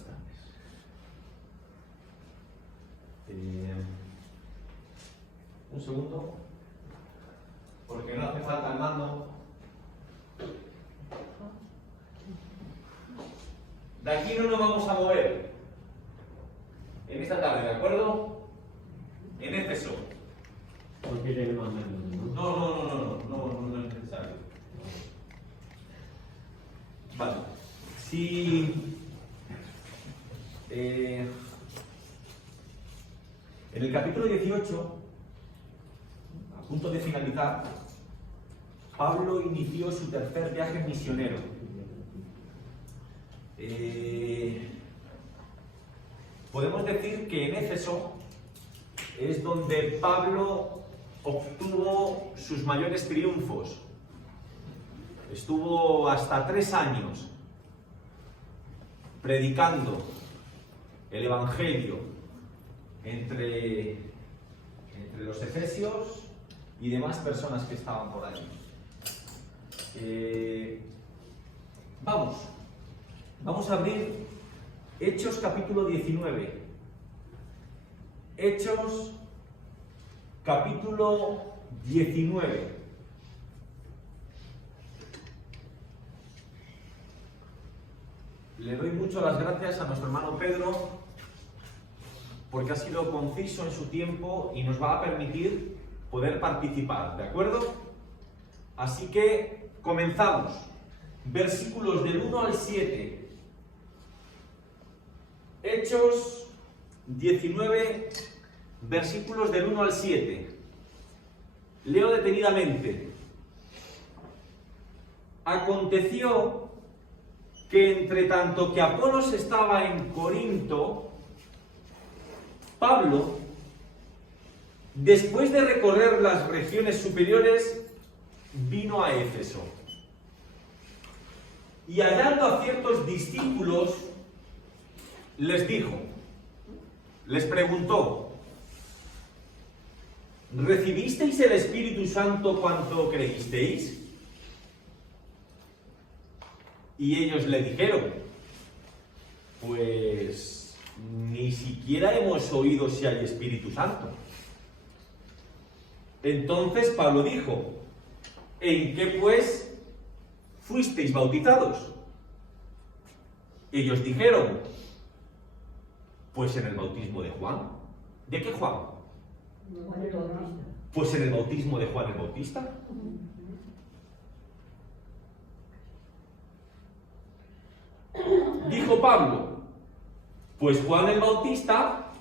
buenas tardes. Un segundo, porque no hace falta el mando. De aquí no nos vamos a mover en esta tarde, ¿de acuerdo? En Éfeso. ¿Por qué tiene más menos? No es necesario. Vale. Si en el capítulo 18, a punto de finalizar, Pablo inició su tercer viaje misionero. Podemos decir que en Éfeso es donde Pablo obtuvo sus mayores triunfos. Estuvo hasta 3 años predicando el Evangelio entre los efesios y demás personas que estaban por allí. Vamos a abrir Hechos capítulo 19. Hechos capítulo 19. Le doy mucho las gracias a nuestro hermano Pedro porque ha sido conciso en su tiempo y nos va a permitir poder participar, ¿de acuerdo? Así que comenzamos. Versículos del 1 al 7. Hechos 19, versículos del 1 al 7. Leo detenidamente. Aconteció que entre tanto que Apolos estaba en Corinto, Pablo, después de recorrer las regiones superiores, vino a Éfeso. Y hallando a ciertos discípulos, les dijo, les preguntó, ¿recibisteis el Espíritu Santo cuando creísteis? Y ellos le dijeron, pues ni siquiera hemos oído si hay Espíritu Santo. Entonces Pablo dijo, ¿en qué pues fuisteis bautizados? Ellos dijeron, pues en el bautismo de Juan. ¿De qué Juan? Juan el Bautista. Pues en el bautismo de Juan el Bautista. Dijo Pablo, pues Juan el Bautista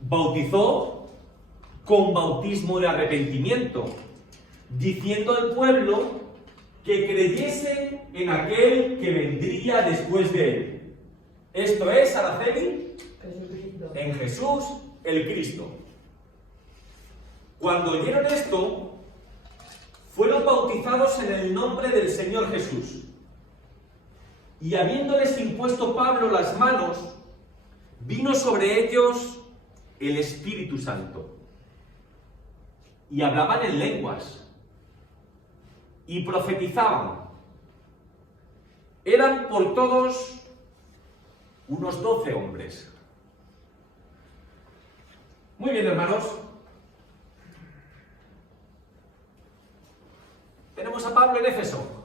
bautizó con bautismo de arrepentimiento, diciendo al pueblo que creyese en aquel que vendría después de él. Esto es, Araceli, en Jesús el Cristo. Cuando oyeron esto, fueron bautizados en el nombre del Señor Jesús. Y habiéndoles impuesto Pablo las manos, vino sobre ellos el Espíritu Santo. Y hablaban en lenguas. Y profetizaban. Eran por todos unos 12 hombres. Muy bien, hermanos. Tenemos a Pablo en Éfeso.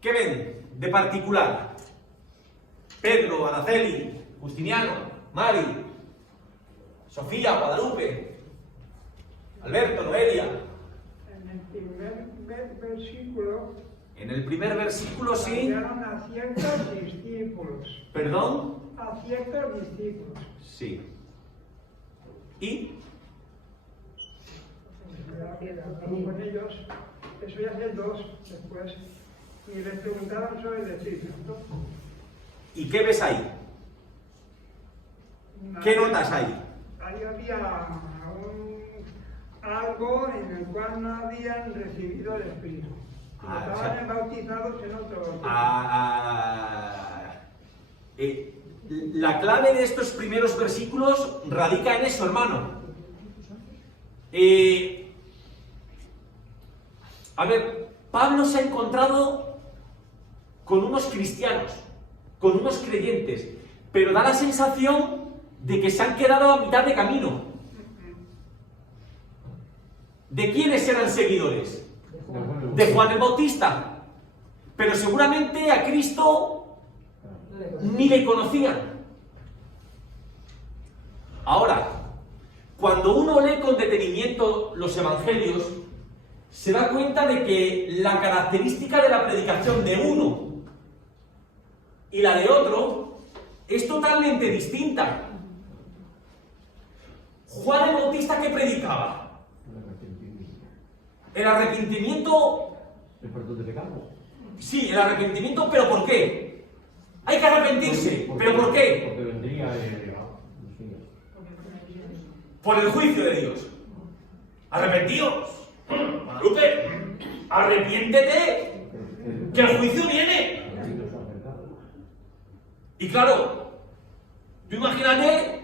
¿Qué ven de particular? Pedro, Araceli, Justiniano, Mari, Sofía, Guadalupe, Alberto, Noelia. En el primer versículo, sí. Hallaron a ciertos discípulos. ¿Perdón? A ciertos discípulos. Sí. ¿Y? Con ellos, eso ya es el 2 después. Y les preguntaron sobre el Espíritu Santo. ¿Y qué ves ahí? ¿Qué notas ahí? Ahí había algo en el cual no habían recibido el Espíritu. Estaban bautizados en otro. La clave de estos primeros versículos radica en eso, hermano. A ver, Pablo se ha encontrado con unos cristianos, con unos creyentes, pero da la sensación de que se han quedado a mitad de camino. ¿De quiénes eran seguidores? De Juan el Bautista. Pero seguramente a Cristo ni le conocían. Ahora, cuando uno lee con detenimiento los evangelios, se da cuenta de que la característica de la predicación de uno y la de otro es totalmente distinta. Juan el Bautista, ¿qué predicaba? El arrepentimiento. ¿El perdón de pecado? Sí, el arrepentimiento, ¿pero por qué? Hay que arrepentirse, ¿pero por qué? Porque vendría Por el juicio de Dios. Arrepentíos. Guadalupe, arrepiéntete, que el juicio viene. Y claro, tú imagínate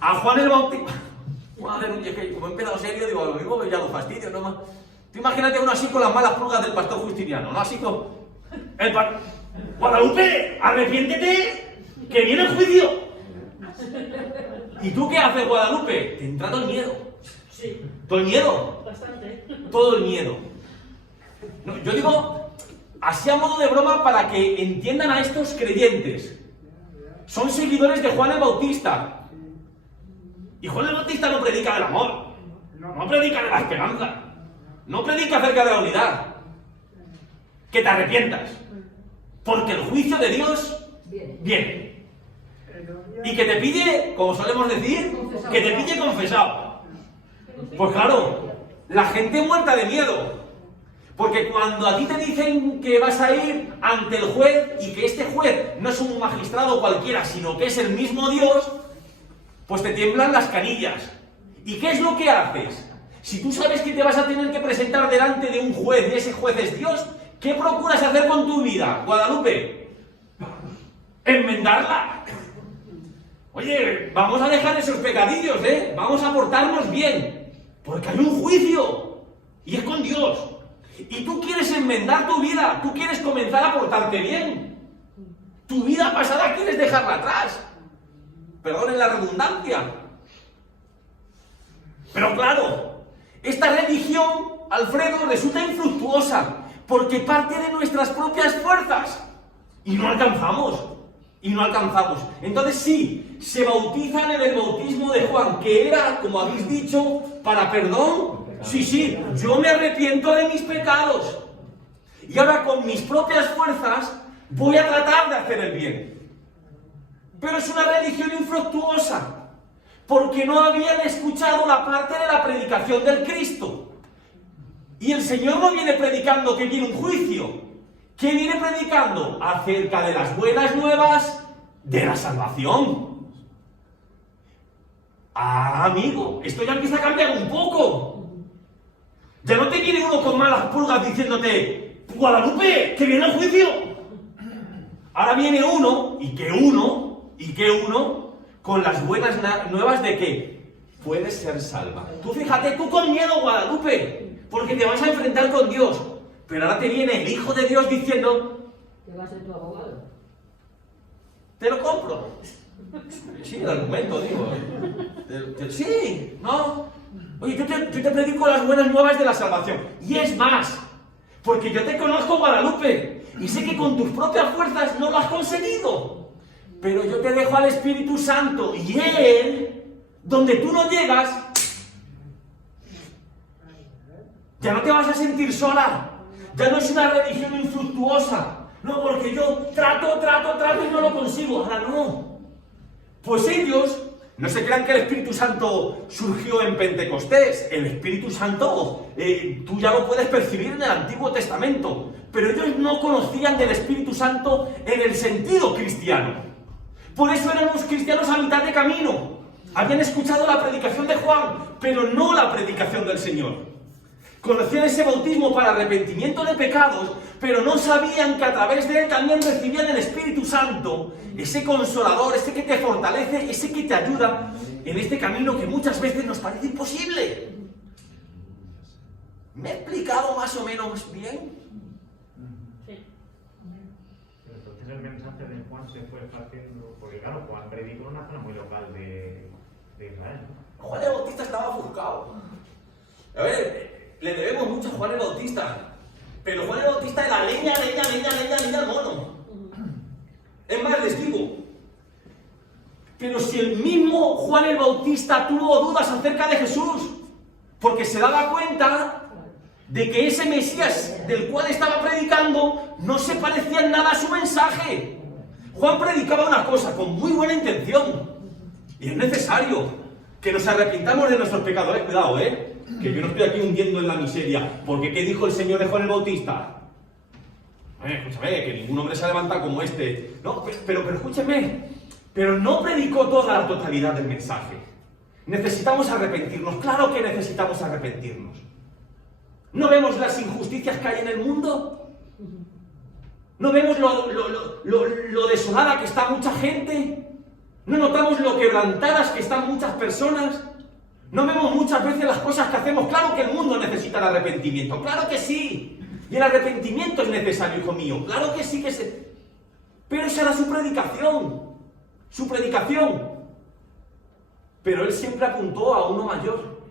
a Juan el Bautista. Voy a hacer un yeque, como he empezado serio, digo, lo mismo ya lo fastidio, ¿no? Tú imagínate uno así con las malas pulgas del pastor justiniano, ¿no? Así con... Guadalupe, arrepiéntete, que viene el juicio. ¿Y tú qué haces, Guadalupe? Te entra todo el miedo. Sí. ¿Todo el miedo? Bastante. Todo el miedo. No, yo digo, así a modo de broma para que entiendan a estos creyentes. Son seguidores de Juan el Bautista. Y Juan el Bautista no predica del amor, no predica de la esperanza, no predica acerca de la unidad. Que te arrepientas, porque el juicio de Dios viene. Y que te pille, como solemos decir, que te pille confesado. Pues claro, la gente muerta de miedo. Porque cuando a ti te dicen que vas a ir ante el juez y que este juez no es un magistrado cualquiera, sino que es el mismo Dios, pues te tiemblan las canillas. ¿Y qué es lo que haces? Si tú sabes que te vas a tener que presentar delante de un juez y ese juez es Dios, ¿qué procuras hacer con tu vida, Guadalupe? Enmendarla. Oye, vamos a dejar esos pecadillos, ¿eh? Vamos a portarnos bien, porque hay un juicio y es con Dios. Y tú quieres enmendar tu vida, tú quieres comenzar a portarte bien. Tu vida pasada quieres dejarla atrás. Perdonen la redundancia. Pero claro, esta religión, Alfredo, resulta infructuosa porque parte de nuestras propias fuerzas y no alcanzamos. Entonces sí, se bautizan en el bautismo de Juan, que era, como habéis dicho, para perdón. Sí, yo me arrepiento de mis pecados. Y ahora con mis propias fuerzas voy a tratar de hacer el bien. Pero es una religión infructuosa, porque no habían escuchado la parte de la predicación del Cristo. Y el Señor no viene predicando que viene un juicio. ¿Qué viene predicando? Acerca de las buenas nuevas de la salvación. Ah, amigo, esto ya empieza a cambiar un poco. Ya no te viene uno con malas pulgas diciéndote, Guadalupe, que viene el juicio. Ahora viene uno, y que uno, con las buenas nuevas de que puedes ser salva. Tú fíjate, tú con miedo, Guadalupe, porque te vas a enfrentar con Dios. Pero ahora te viene el Hijo de Dios diciendo, ¿Qué va a ser tu abogado? te lo compro. Sí, el argumento, digo. Sí, ¿no? Oye, yo te predico las buenas nuevas de la salvación. Y es más, porque yo te conozco, Guadalupe, y sé que con tus propias fuerzas no lo has conseguido. Pero yo te dejo al Espíritu Santo y Él, donde tú no llegas, ya no te vas a sentir sola. Ya no es una religión infructuosa. No, porque yo trato y no lo consigo. Ahora no. Pues ellos, no se crean que el Espíritu Santo surgió en Pentecostés. El Espíritu Santo, tú ya lo puedes percibir en el Antiguo Testamento. Pero ellos no conocían del Espíritu Santo en el sentido cristiano. Por eso eran los cristianos a mitad de camino. Habían escuchado la predicación de Juan, pero no la predicación del Señor. Conocían ese bautismo para arrepentimiento de pecados, pero no sabían que a través de él también recibían el Espíritu Santo, ese consolador, ese que te fortalece, ese que te ayuda en este camino que muchas veces nos parece imposible. ¿Me he explicado más o menos bien? Sí. Pero entonces el mensaje de Juan se fue haciendo, porque claro, Juan predicó en una zona muy local de Israel, ¿no? Juan el Bautista estaba ofuscado. A ver, le debemos mucho a Juan el Bautista, pero Juan el Bautista era leña al mono. Es más, les digo, pero si el mismo Juan el Bautista tuvo dudas acerca de Jesús, porque se daba cuenta de que ese Mesías del cual estaba predicando no se parecía en nada a su mensaje. Juan predicaba una cosa con muy buena intención, y es necesario que nos arrepintamos de nuestros pecados. Cuidado, que yo no estoy aquí hundiendo en la miseria, porque ¿qué dijo el Señor de Juan el Bautista? Escúchame, que ningún hombre se ha levantado como este. No, pero escúcheme, pero no predicó toda la totalidad del mensaje. Necesitamos arrepentirnos, claro que necesitamos arrepentirnos. ¿No vemos las injusticias que hay en el mundo? ¿No vemos lo desolada que está mucha gente? ¿No notamos lo quebrantadas que están muchas personas? ¿No vemos muchas veces las cosas que hacemos? Claro que el mundo necesita el arrepentimiento, claro que sí. Y el arrepentimiento es necesario, hijo mío, claro que sí que se... Pero esa era su predicación. Su predicación. Pero él siempre apuntó a uno mayor.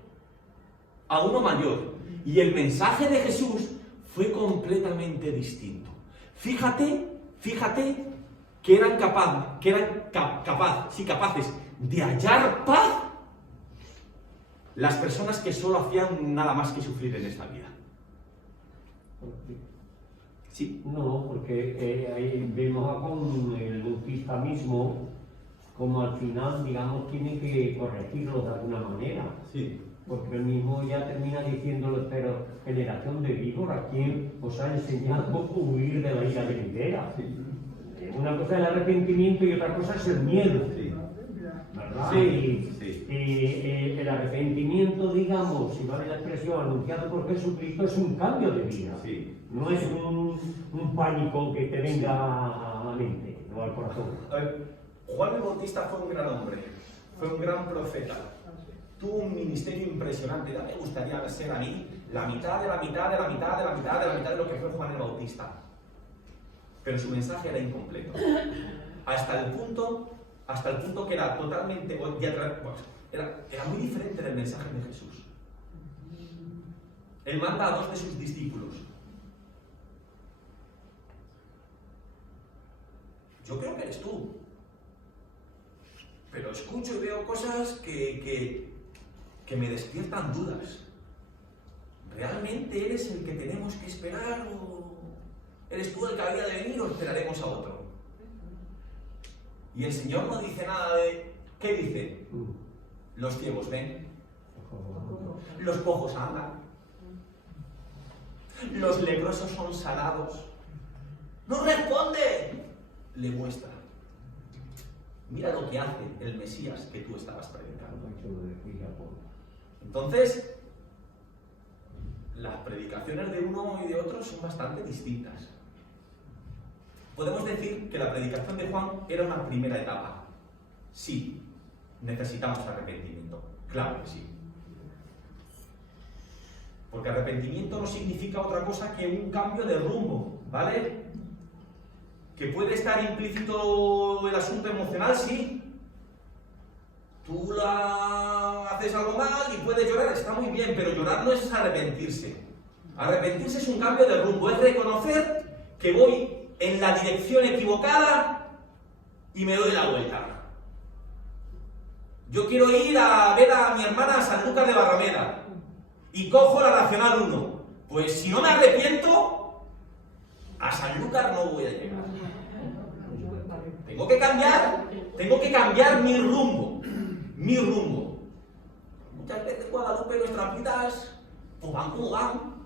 A uno mayor. Y el mensaje de Jesús fue completamente distinto. Fíjate que eran capaces de hallar paz las personas que solo hacían nada más que sufrir en esta vida. Sí. No, porque ahí vemos a con el Bautista mismo, como al final, digamos, tiene que corregirlo de alguna manera. Sí. Porque él mismo ya termina diciéndole, pero generación de víboras, ¿quién os ha enseñado a huir de la ira venidera? Sí. Una cosa es el arrepentimiento y otra cosa es el miedo. Sí. ¿Verdad? Sí, Y el arrepentimiento, digamos, si vale la expresión, anunciado por Jesucristo, es un cambio de vida. Sí. No es un pánico que te venga a la mente o al corazón. A ver, Juan el Bautista fue un gran hombre, fue un gran profeta. Tuvo un ministerio impresionante. Ya me gustaría ser a mí la mitad de lo que fue Juan el Bautista. Pero su mensaje era incompleto. Hasta el punto que era totalmente... Era muy diferente del mensaje de Jesús. Él manda a 2 de sus discípulos. Yo creo que eres tú. Pero escucho y veo cosas que me despiertan dudas. ¿Realmente eres el que tenemos que esperar o eres tú el que había de venir o esperaremos a otro? Y el Señor no dice nada de... ¿Qué dice? Los ciegos ven, los cojos andan, los leprosos son sanados. ¡No responde! Le muestra. Mira lo que hace el Mesías que tú estabas predicando. Entonces, las predicaciones de uno y de otro son bastante distintas. Podemos decir que la predicación de Juan era una primera etapa. Sí, necesitamos arrepentimiento. Claro que sí. Porque arrepentimiento no significa otra cosa que un cambio de rumbo, ¿vale? Que puede estar implícito el asunto emocional, sí. Tú haces algo mal y puedes llorar, está muy bien, pero llorar no es arrepentirse. Arrepentirse es un cambio de rumbo, es reconocer que voy en la dirección equivocada y me doy la vuelta. Yo quiero ir a ver a mi hermana a Sanlúcar de Barrameda y cojo la Nacional 1. Pues si no me arrepiento, a Sanlúcar no voy a llegar. Tengo que cambiar mi rumbo. Muchas veces Guadalupe nuestras vidas pues van como van.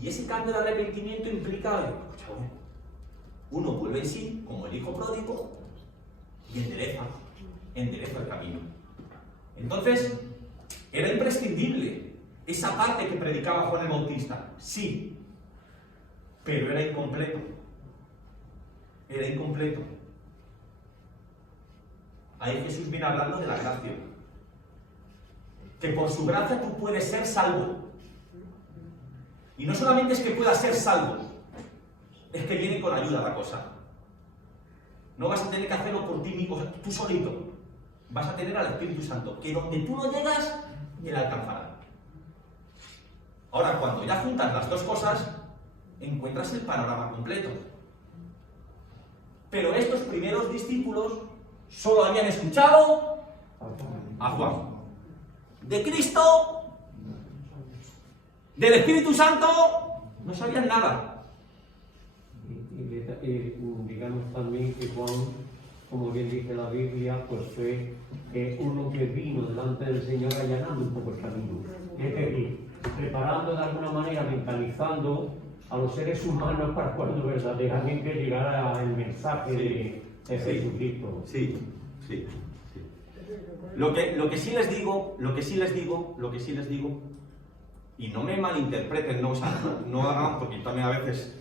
Y ese cambio de arrepentimiento implica, uno vuelve en sí, como el hijo pródigo, y endereza el camino. Entonces, era imprescindible esa parte que predicaba Juan el Bautista, sí, pero era incompleto. Ahí Jesús viene hablando de la gracia. que por su gracia tú puedes ser salvo. Y no solamente es que puedas ser salvo, es que viene con ayuda la cosa. No vas a tener que hacerlo por ti mismo, tú solito. Vas a tener al Espíritu Santo, que donde tú no llegas, Él alcanzará. Ahora, cuando ya juntas las dos cosas, encuentras el panorama completo. Pero estos primeros discípulos solo habían escuchado a Juan. De Cristo, del Espíritu Santo, no sabían nada. Y digamos también que Juan, como bien dice la Biblia, pues fue uno que vino delante del Señor allanando un poco el camino. Es decir, preparando de alguna manera, mentalizando a los seres humanos para cuando verdaderamente llegara el mensaje de Jesucristo. Sí, sí, sí. Lo que sí les digo, y no me malinterpreten, no, o sea, no hagan, porque yo también a veces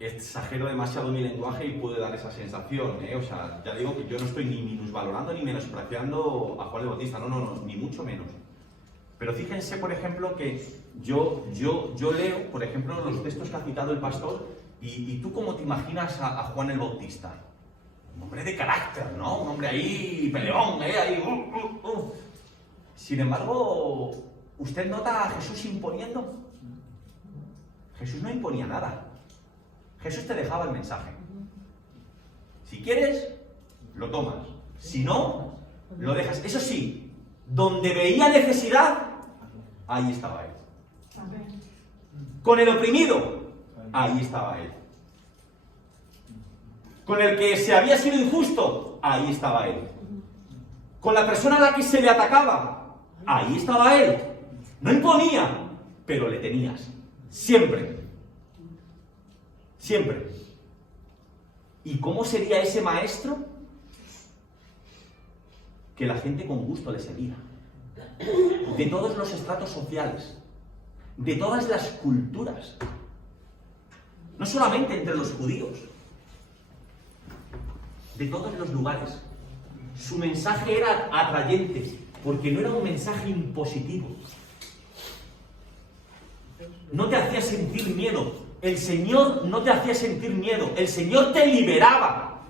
exagero demasiado mi lenguaje y puede dar esa sensación, o sea, ya digo que yo no estoy ni minusvalorando ni menospreciando a Juan el Bautista, no, ni mucho menos. Pero fíjense, por ejemplo, que yo leo, por ejemplo, los textos que ha citado el pastor, y tú cómo te imaginas a Juan el Bautista. Un hombre de carácter, ¿no? Un hombre ahí, peleón, ahí. Sin embargo, ¿usted nota a Jesús imponiendo? Jesús no imponía nada. Jesús te dejaba el mensaje. Si quieres, lo tomas. Si no, lo dejas. Eso sí, donde veía necesidad, ahí estaba Él. Con el oprimido, ahí estaba Él. Con el que se había sido injusto, ahí estaba Él. Con la persona a la que se le atacaba, ahí estaba Él. No imponía, pero le tenías. Siempre. Siempre. ¿Y cómo sería ese maestro? Que la gente con gusto le seguía. De todos los estratos sociales. De todas las culturas. No solamente entre los judíos. De todos los lugares. Su mensaje era atrayente, porque no era un mensaje impositivo. No te hacía sentir miedo. El Señor no te hacía sentir miedo. El Señor te liberaba.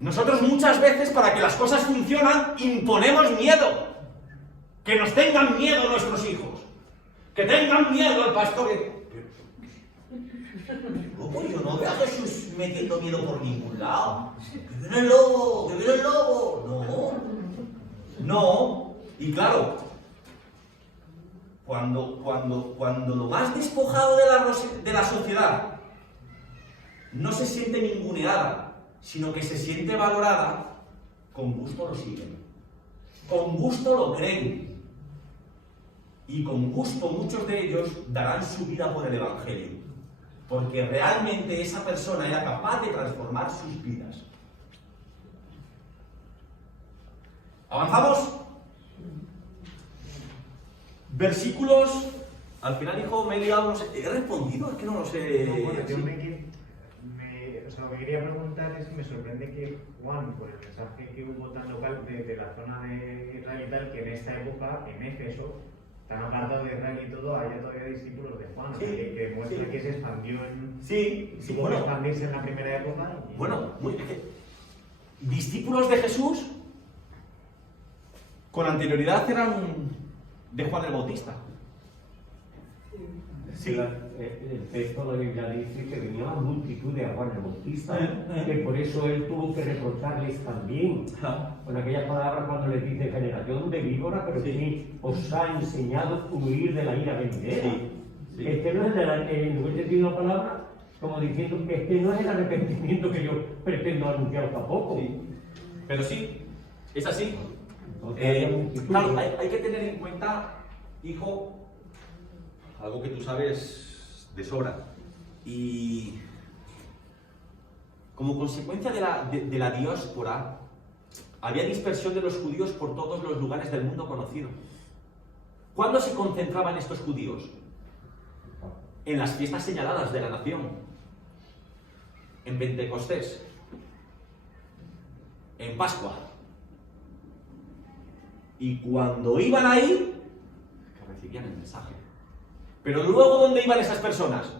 Nosotros muchas veces, para que las cosas funcionen, imponemos miedo. Que nos tengan miedo nuestros hijos. Que tengan miedo al pastor. Yo no veo a Jesús metiendo miedo por ningún lado. ¡Que viene el lobo! ¡Que viene el lobo! No. Y claro, cuando lo más despojado de la sociedad no se siente ninguneada, sino que se siente valorada, con gusto lo siguen. Con gusto lo creen. Y con gusto muchos de ellos darán su vida por el Evangelio. Porque realmente esa persona era capaz de transformar sus vidas. ¿Avanzamos? Versículos. Al final, hijo, me he liado, no sé. ¿He respondido? Es que no lo sé. No, bueno, yo lo que quería preguntar es que me sorprende que Juan, por el mensaje que hubo tan local de la zona de Israel y tal, que en esta época, en Éfeso, tan apartado de Israel y todo, haya todavía discípulos de Juan, Sí, que demuestra sí. que se expandió en... Sí, Pudo bueno. expandirse en la primera época. Y... Bueno, discípulos de Jesús con anterioridad eran de Juan el Bautista. Sí. El texto de la Biblia dice que venía una multitud de Juan el Bautista, que por eso él tuvo que reprocharles también. Con aquellas palabras cuando les dice generación de víbora, pero que os ha enseñado a huir de la ira venidera. Sí. Este no es en buen sentido de la palabra, como diciendo que este no es el arrepentimiento que yo pretendo anunciar tampoco. Sí. Pero sí, es así. Entonces, Claro, hay que tener en cuenta, hijo, algo que tú sabes de sobra. Y como consecuencia de la diáspora, había dispersión de los judíos por todos los lugares del mundo conocido. ¿Cuándo se concentraban estos judíos? En las fiestas señaladas de la nación. En Pentecostés. En Pascua. Y cuando iban ahí, que recibían el mensaje. Pero luego, ¿dónde iban esas personas?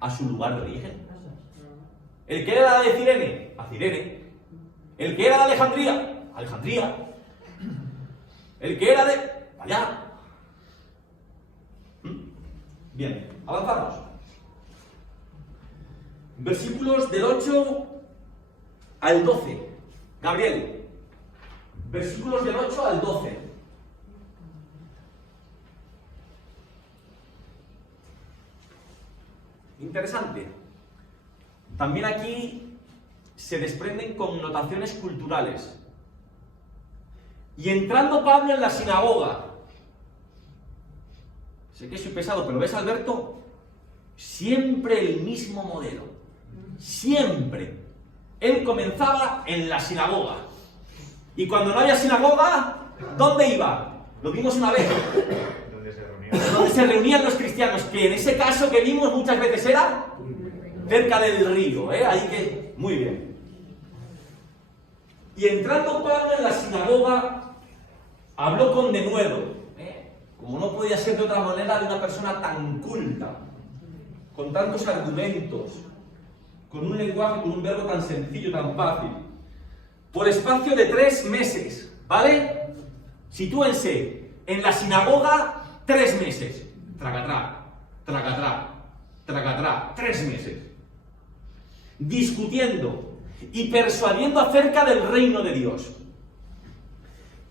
A su lugar de origen. El que era de Cirene, a Cirene. El que era de Alejandría, a Alejandría. El que era de... allá. Bien, avanzamos. Versículos del 8 al 12. Gabriel. Versículos del 8 al 12. Interesante. También aquí se desprenden connotaciones culturales. Y entrando Pablo en la sinagoga, sé que soy pesado, pero ¿ves, Alberto? Siempre el mismo modelo. Siempre. Él comenzaba en la sinagoga. Y cuando no había sinagoga, ¿dónde iba? Lo vimos una vez. Donde se reunían los cristianos, que en ese caso que vimos muchas veces era cerca del río, ahí que... Muy bien. Y entrando Pablo en la sinagoga, habló con denuedo, como no podía ser de otra manera, de una persona tan culta, con tantos argumentos, con un lenguaje, con un verbo tan sencillo, tan fácil, por espacio de 3 meses, ¿vale? Sitúense, en la sinagoga, 3 meses. Tracatrá, tracatrá, tracatrá, 3 meses. Discutiendo y persuadiendo acerca del reino de Dios.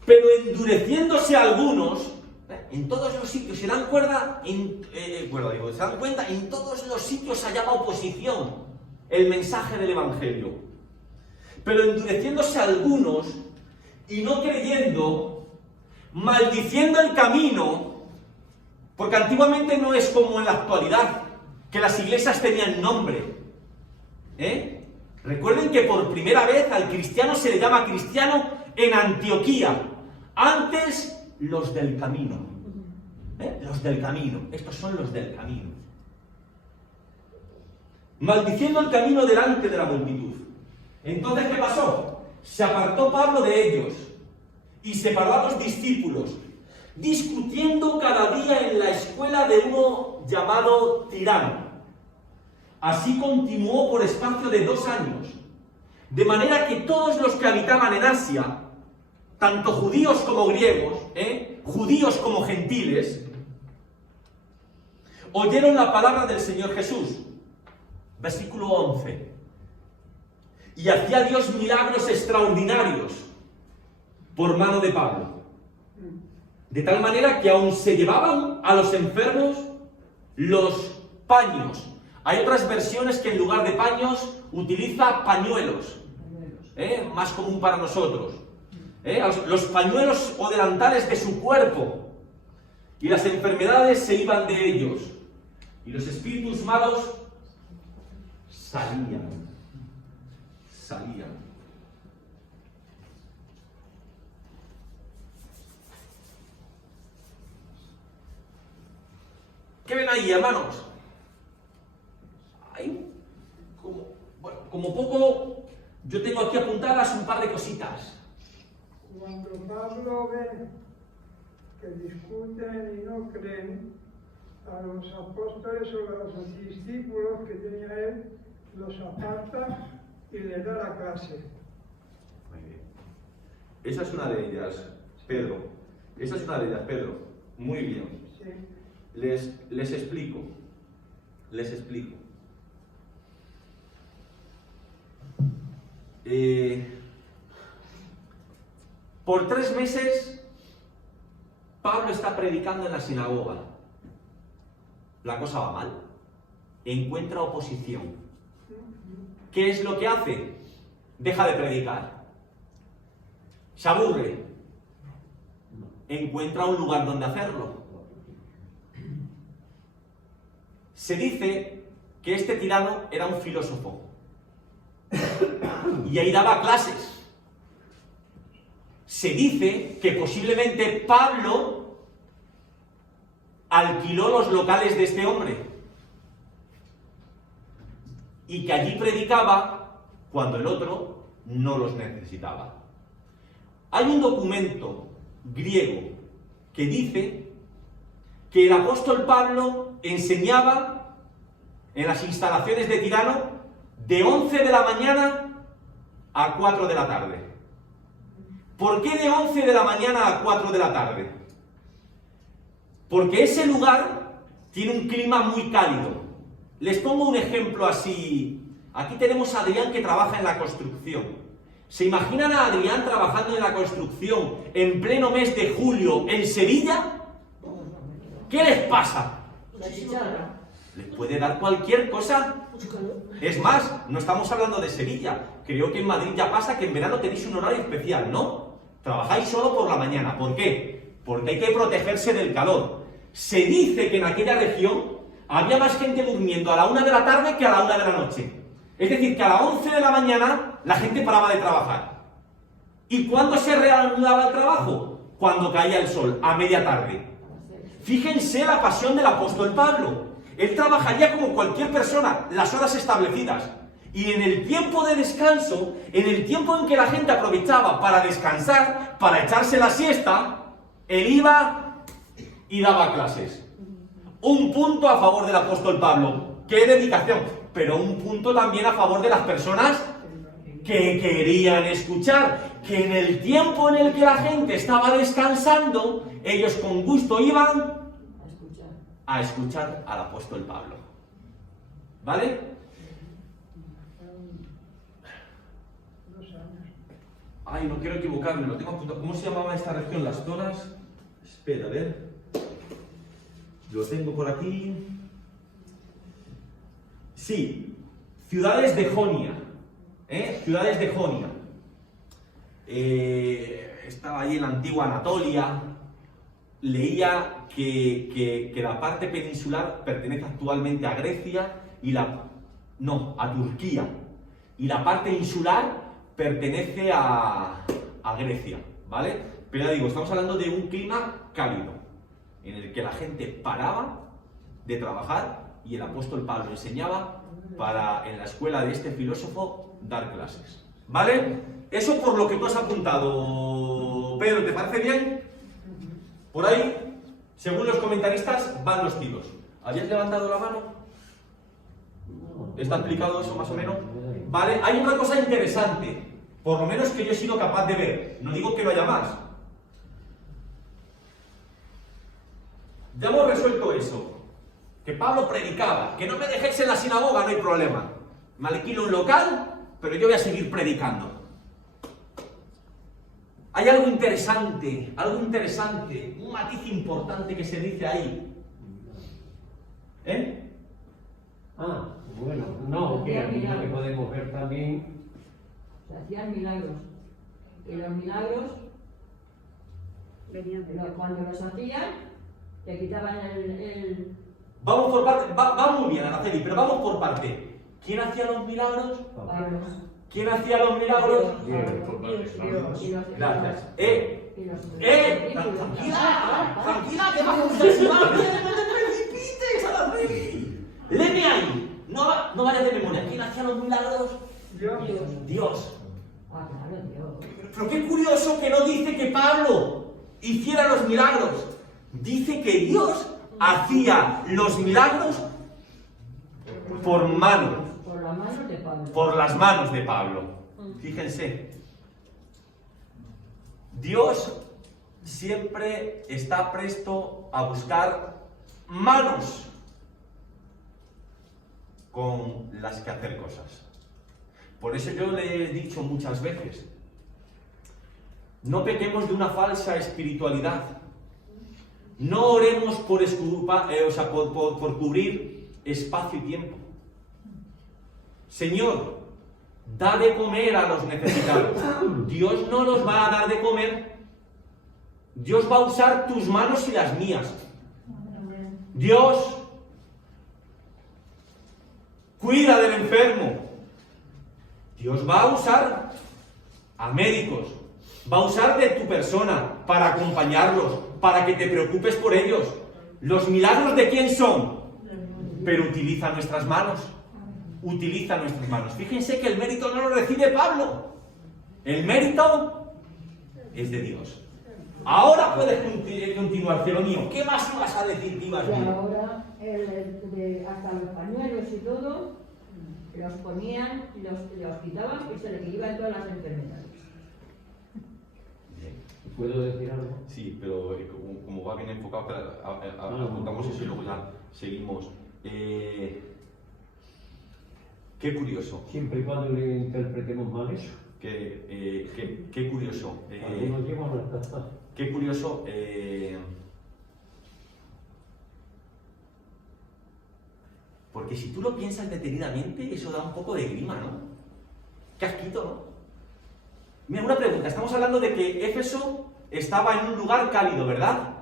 Pero endureciéndose algunos, en todos los sitios, se dan cuenta, se dan cuenta, en todos los sitios hallaba oposición el mensaje del Evangelio. Pero endureciéndose algunos y no creyendo, maldiciendo el camino, porque antiguamente no es como en la actualidad, que las iglesias tenían nombre. Recuerden que por primera vez al cristiano se le llama cristiano en Antioquía. Antes, los del camino. Los del camino. Estos son los del camino. Maldiciendo el camino delante de la multitud. Entonces, ¿qué pasó? Se apartó Pablo de ellos y separó a los discípulos, discutiendo cada día en la escuela de uno llamado Tirano. Así continuó por espacio de 2 años, de manera que todos los que habitaban en Asia, tanto judíos como griegos, judíos como gentiles, oyeron la palabra del Señor Jesús. Versículo 11. Y hacía Dios milagros extraordinarios por mano de Pablo. De tal manera que aún se llevaban a los enfermos los paños. Hay otras versiones que en lugar de paños utiliza pañuelos. Más común para nosotros. Los pañuelos o delantales de su cuerpo. Y las enfermedades se iban de ellos. Y los espíritus malos salían. ¿Qué ven ahí, hermanos? Hay como poco, yo tengo aquí apuntadas un par de cositas. Cuando Pablo ve que discuten y no creen, a los apóstoles o a los discípulos que tenía él, los aparta y les da la clase. Muy bien. Esa es una de ellas, Pedro. Muy bien. Sí. Les explico. Por 3 meses, Pablo está predicando en la sinagoga. La cosa va mal. Encuentra oposición. ¿Qué es lo que hace? Deja de predicar. Se aburre. Encuentra un lugar donde hacerlo. Se dice que este tirano era un filósofo. Y ahí daba clases. Se dice que posiblemente Pablo alquiló los locales de este hombre. Y que allí predicaba cuando el otro no los necesitaba. Hay un documento griego que dice que el apóstol Pablo enseñaba en las instalaciones de Tirano de 11 de la mañana a 4 de la tarde. ¿Por qué de 11 de la mañana a 4 de la tarde? Porque ese lugar tiene un clima muy cálido. Les pongo un ejemplo así. Aquí tenemos a Adrián que trabaja en la construcción. ¿Se imaginan a Adrián trabajando en la construcción en pleno mes de julio en Sevilla? ¿Qué les pasa? Les puede dar cualquier cosa. Es más, no estamos hablando de Sevilla. Creo que en Madrid ya pasa que en verano tenéis un horario especial, ¿no? Trabajáis solo por la mañana. ¿Por qué? Porque hay que protegerse del calor. Se dice que en aquella región había más gente durmiendo a la 1 de la tarde que a la 1 de la noche. Es decir, que a las 11 de la mañana la gente paraba de trabajar. ¿Y cuándo se reanudaba el trabajo? Cuando caía el sol, a media tarde. Fíjense la pasión del apóstol Pablo. Él trabajaría como cualquier persona, las horas establecidas. Y en el tiempo de descanso, en el tiempo en que la gente aprovechaba para descansar, para echarse la siesta, él iba y daba clases. Un punto a favor del apóstol Pablo. ¡Qué dedicación! Pero un punto también a favor de las personas que querían escuchar. Que en el tiempo en el que la gente estaba descansando, ellos con gusto iban a escuchar al apóstol Pablo. ¿Vale? Ay, no quiero equivocarme, lo tengo apuntado. ¿Cómo se llamaba esta región? Las zonas. Espera, a ver. Lo tengo por aquí. Sí, ciudades de Jonia. Ciudades de Jonia. Estaba ahí en la antigua Anatolia. Leía que la parte peninsular pertenece actualmente a Grecia y a Turquía. Y la parte insular pertenece a Grecia, ¿vale? Pero ya digo, estamos hablando de un clima cálido, en el que la gente paraba de trabajar y el apóstol Pablo enseñaba para, en la escuela de este filósofo, dar clases. ¿Vale? Eso por lo que tú has apuntado, Pedro, ¿te parece bien? Por ahí, según los comentaristas, van los tiros. ¿Habías levantado la mano? ¿Está explicado eso más o menos? Vale, hay una cosa interesante, por lo menos que yo he sido capaz de ver. No digo que no haya más. Ya hemos resuelto eso. Que Pablo predicaba. Que no me dejéis en la sinagoga, no hay problema. Me alquilo un local, pero yo voy a seguir predicando. Hay algo interesante, un matiz importante que se dice ahí. Bueno, no, que aquí lo que podemos ver también. Se hacían milagros. Y los milagros, cuando los hacían, te quitaban el... Vamos por parte, va muy bien, Araceli, pero vamos por parte. ¿Quién hacía los milagros? Pablo. ¿Quién hacía los milagros? Dios. Gracias. Tranquila, que va a confesar. No te precipites, Araceli. Léeme ahí. No vayas de memoria. ¿Quién hacía los milagros? Dios. Ah, claro, Dios. Pero qué curioso que no dice que Pablo hiciera los milagros. Dice que Dios hacía los milagros por mano. Por las manos de Pablo. Por las manos de Pablo. Fíjense. Dios siempre está presto a buscar manos con las que hacer cosas. Por eso yo le he dicho muchas veces, no pequemos de una falsa espiritualidad. No oremos por cubrir espacio y tiempo. Señor, da de comer a los necesitados. Dios no nos va a dar de comer. Dios va a usar tus manos y las mías. Dios cuida del enfermo. Dios va a usar a médicos. Va a usar de tu persona para acompañarlos, para que te preocupes por ellos. ¿Los milagros de quién son? Pero utiliza nuestras manos. Utiliza nuestras manos. Fíjense que el mérito no lo recibe Pablo. El mérito es de Dios. Ahora puedes continuar, cielo mío. ¿Qué más ibas a decir? ¿Qué ibas a Y decir? ahora hasta los pañuelos y todo los ponían, los quitaban y se le iban todas las enfermedades. ¿Puedo decir algo? Sí, pero como va bien enfocado, apuntamos eso y luego ya seguimos. Qué curioso. Siempre y cuando le interpretemos mal eso. Qué curioso. Algunos llevan hasta... Qué curioso. Porque si tú lo piensas detenidamente, eso da un poco de grima, ¿no? Qué asquito, ¿no? Mira, una pregunta. Estamos hablando de que Éfeso estaba en un lugar cálido, ¿verdad?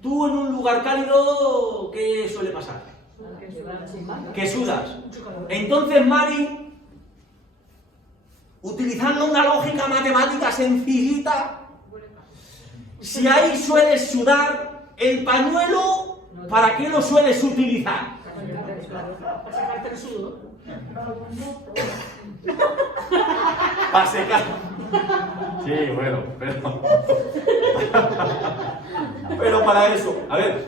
Tú en un lugar cálido, ¿qué suele pasar? Que sudas. Entonces, Mari, utilizando una lógica matemática sencillita, si ahí sueles sudar, el pañuelo, ¿para qué lo sueles utilizar? Para sacarte el sudor. Para secar. Sí, bueno, pero para eso, a ver,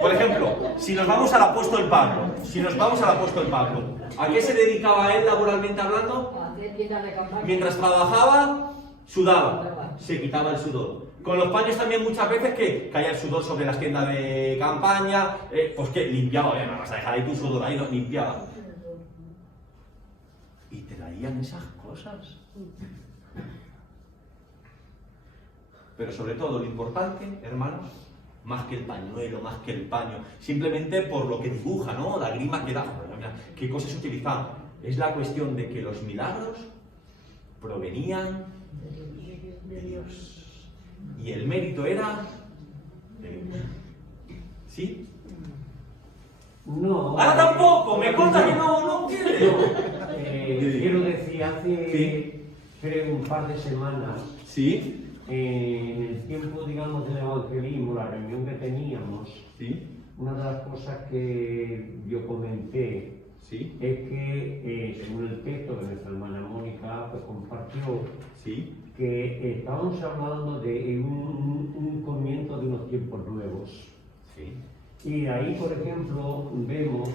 por ejemplo, si nos vamos al apóstol Pablo, ¿a qué se dedicaba él laboralmente hablando? Mientras trabajaba, sudaba, se quitaba el sudor. Con los paños también muchas veces que caía el sudor sobre las tiendas de campaña, pues que limpiaba, no vas a dejar ahí tu sudor, ahí lo limpiaba. Y traían esas cosas. Pero sobre todo lo importante, hermanos, más que el pañuelo, más que el paño, simplemente por lo que dibuja, ¿no? La grima que da, mira, qué cosas utilizaban. Es la cuestión de que los milagros provenían de Dios. Y el mérito era de Dios. ¿Sí? No. Ahora tampoco, me conta que no quiere. Quiero decir, hace creo un par de semanas, ¿Sí? en el tiempo, digamos, del evangelismo, la reunión que teníamos, ¿Sí? una de las cosas que yo comenté ¿Sí? es que, según el texto que nuestra hermana Mónica pues, compartió, ¿Sí? que estamos hablando de un comienzo de unos tiempos nuevos. ¿Sí? Y ahí, por ejemplo, vemos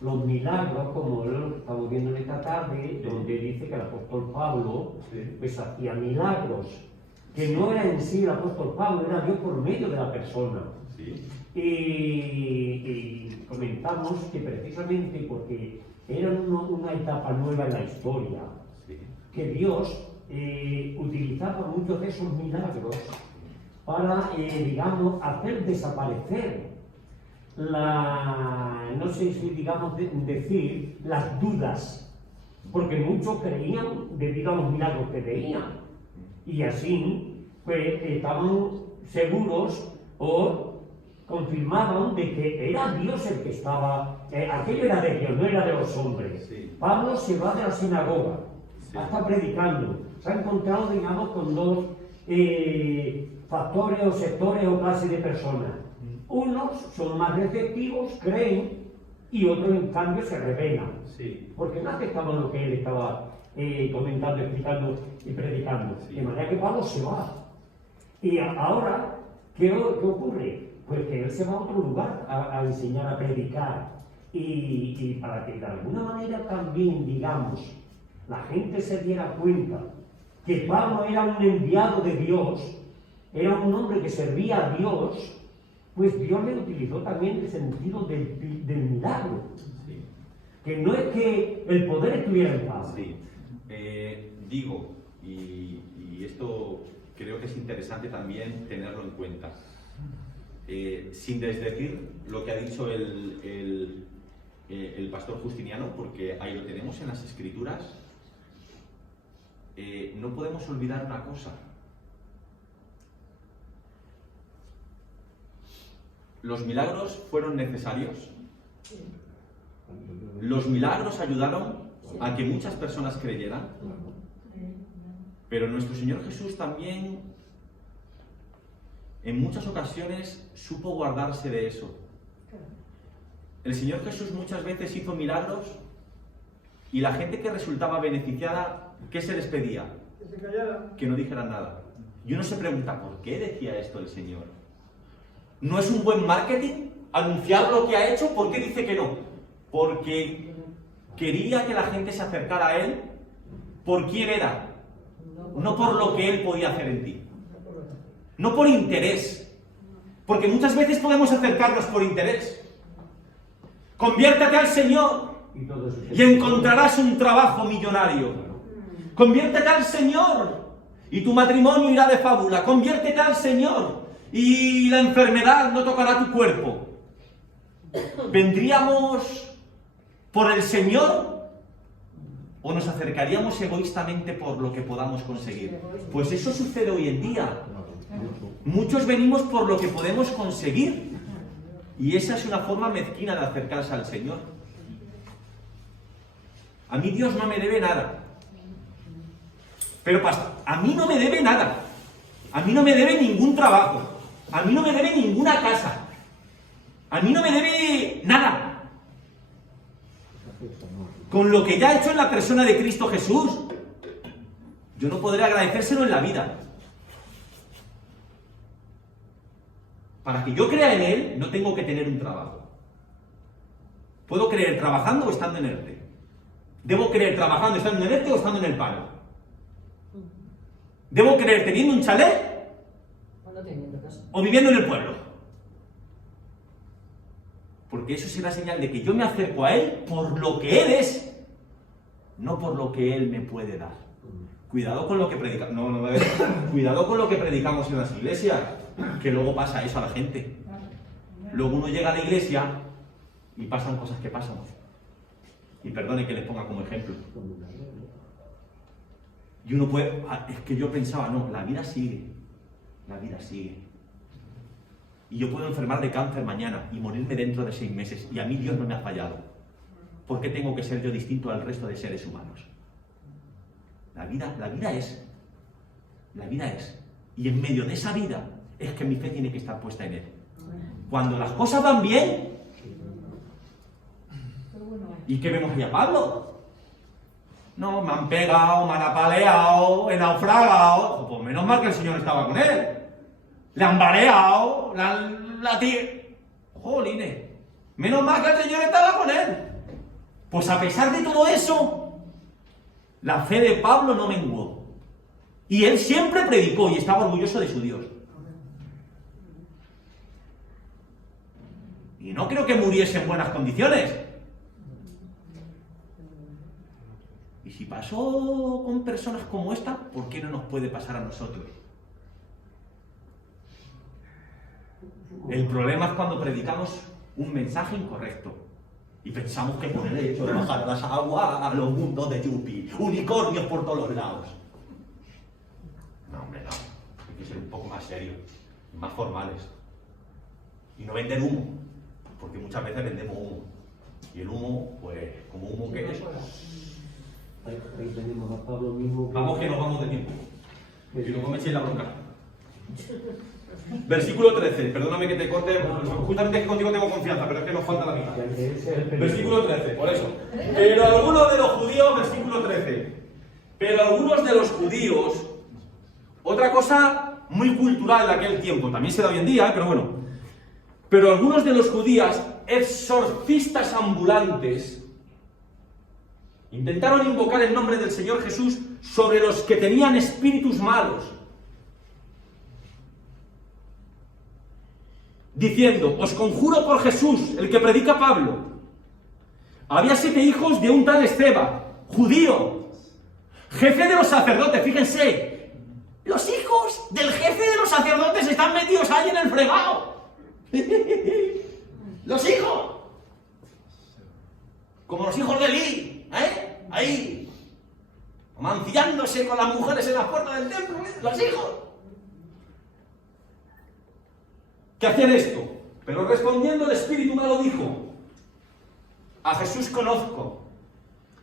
los milagros, como lo estamos viendo en esta tarde, donde dice que el apóstol Pablo pues hacía milagros, que no era en sí el apóstol Pablo, era Dios por medio de la persona. ¿Sí? Y comentamos que precisamente porque era una etapa nueva en la historia, ¿Sí? que Dios utilizaba muchos de esos milagros para, digamos, hacer desaparecer no sé si digamos decir, las dudas, porque muchos creían debido a los milagros que veían, y así, pues, estaban seguros o confirmaban de que era Dios el que estaba, aquello era de Dios, no era de los hombres. Sí. Pablo se va de la sinagoga, Sí. está predicando, se ha encontrado, digamos, con dos factores o sectores o clases de personas. Unos son más receptivos, creen, y otros en cambio se rebelan, Sí. porque no aceptaban lo que él estaba comentando, explicando y predicando. Sí. De manera que Pablo se va. Y ahora, ¿qué ocurre? Pues que él se va a otro lugar a enseñar, a predicar, y para que de alguna manera también, digamos, la gente se diera cuenta que Pablo era un enviado de Dios, era un hombre que servía a Dios, pues Dios le utilizó también el sentido del milagro. Sí. Que no es que el poder estuviera en Pablo. Sí. Digo, y esto creo que es interesante también tenerlo en cuenta, sin desdecir lo que ha dicho el pastor Justiniano, porque ahí lo tenemos en las Escrituras, no podemos olvidar una cosa. Los milagros fueron necesarios. Los milagros ayudaron a que muchas personas creyeran. Pero nuestro Señor Jesús también, en muchas ocasiones, supo guardarse de eso. El Señor Jesús muchas veces hizo milagros y la gente que resultaba beneficiada, ¿qué se les pedía? Que se callara. Que no dijeran nada. Y uno se pregunta, ¿por qué decía esto el Señor? ¿No es un buen marketing anunciar lo que ha hecho? ¿Por qué dice que no? Porque quería que la gente se acercara a Él por quién era, no por lo que Él podía hacer en ti. No por interés. Porque muchas veces podemos acercarnos por interés. Conviértete al Señor y encontrarás un trabajo millonario. Conviértete al Señor y tu matrimonio irá de fábula. Conviértete al Señor y la enfermedad no tocará tu cuerpo. ¿Vendríamos por el Señor o nos acercaríamos egoístamente por lo que podamos conseguir? Pues eso sucede hoy en día. Muchos venimos por lo que podemos conseguir. Y esa es una forma mezquina de acercarse al Señor. A mí Dios no me debe nada. Pero pastor, a mí no me debe nada. A mí no me debe ningún trabajo. A mí no me debe ninguna casa. A mí no me debe nada. Con lo que ya ha hecho en la persona de Cristo Jesús, yo no podré agradecérselo en la vida. Para que yo crea en Él, no tengo que tener un trabajo. Puedo creer trabajando o estando en ERTE. Debo creer trabajando, estando en ERTE o estando en el paro. Debo creer teniendo un chalet o viviendo en el pueblo. Porque eso será señal de que yo me acerco a Él por lo que Él es, no por lo que Él me puede dar. Cuidado con lo que predicamos. Cuidado con lo que predicamos en las iglesias, que luego pasa eso a la gente. Luego uno llega a la iglesia y pasan cosas que pasan. Y perdone que les ponga como ejemplo. Y uno puede... Es que yo pensaba, no, la vida sigue. La vida sigue. Y yo puedo enfermar de cáncer mañana y morirme dentro de 6 meses. Y a mí Dios no me ha fallado. ¿Por qué tengo que ser yo distinto al resto de seres humanos? La vida es. La vida es. Y en medio de esa vida es que mi fe tiene que estar puesta en Él. Cuando las cosas van bien, ¿y qué vemos ahí a Pablo? No, me han pegado, me han apaleado, he naufragado. Pues menos mal que el Señor estaba con él. Le han baleado, Jolines. Menos mal que el Señor estaba con él. Pues a pesar de todo eso, la fe de Pablo no menguó. Y él siempre predicó y estaba orgulloso de su Dios. Y no creo que muriese en buenas condiciones. Y si pasó con personas como esta, ¿por qué no nos puede pasar a nosotros? El problema es cuando predicamos un mensaje incorrecto y pensamos que por el hecho de bajar las aguas a los mundos de Yupi, unicornios por todos los lados. No, hombre, no. Hay que ser un poco más serios, más formales. Y no vender humo, porque muchas veces vendemos humo. Y el humo, pues, como humo que es... Ahí tenemos a Pablo mismo. Vamos que nos vamos de tiempo. Y luego me echéis la bronca. Versículo 13, perdóname que te corte, justamente que contigo tengo confianza, pero es que nos falta la mitad. Versículo 13, por eso. Pero algunos de los judíos, versículo 13, pero algunos de los judíos, otra cosa muy cultural de aquel tiempo, también se da hoy en día, pero bueno, pero algunos de los judíos, exorcistas ambulantes, intentaron invocar el nombre del Señor Jesús sobre los que tenían espíritus malos, diciendo: os conjuro por Jesús, el que predica Pablo. Había 7 hijos de un tal Esceva, judío, jefe de los sacerdotes. Fíjense, los hijos del jefe de los sacerdotes están metidos ahí en el fregado. Los hijos, como los hijos de Elí, ahí, mancillándose con las mujeres en las puertas del templo, los hijos. ¿Qué hacían esto? Pero respondiendo el espíritu malo dijo: a Jesús conozco.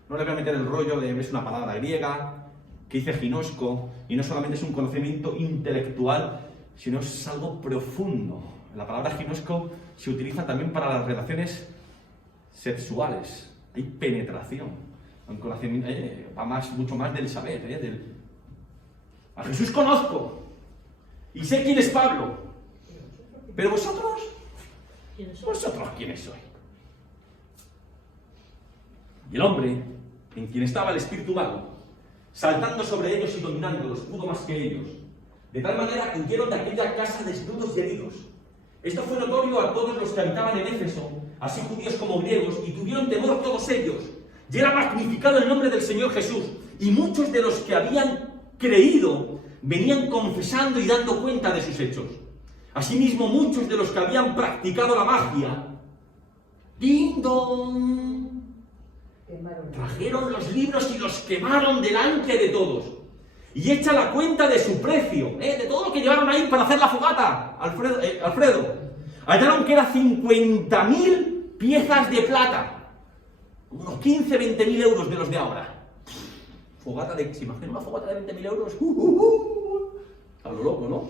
No le voy a meter el rollo de, es una palabra griega que dice ginosco, y no solamente es un conocimiento intelectual, sino es algo profundo. La palabra ginosco se utiliza también para las relaciones sexuales. Hay penetración, un conocimiento, mucho más del saber. A Jesús conozco. Y sé quién es Pablo. Pero vosotros, ¿Quiénes son? ¿vosotros quiénes sois? Y el hombre, en quien estaba el espíritu malo, saltando sobre ellos y dominándolos, pudo más que ellos. De tal manera que huyeron de aquella casa desnudos y heridos. Esto fue notorio a todos los que habitaban en Éfeso, así judíos como griegos, y tuvieron temor todos ellos. Y era magnificado el nombre del Señor Jesús. Y muchos de los que habían creído venían confesando y dando cuenta de sus hechos. Asimismo, muchos de los que habían practicado la magia, ¡ding dong!, trajeron los libros y los quemaron delante de todos. Y echa la cuenta de su precio, de todo lo que llevaron ahí para hacer la fogata, Alfredo. Hallaron que era 50.000 piezas de plata, unos 15-20.000 euros de los de ahora. Fogata de, ¿se imagina una fogata de 20.000 euros? A lo loco, ¿no?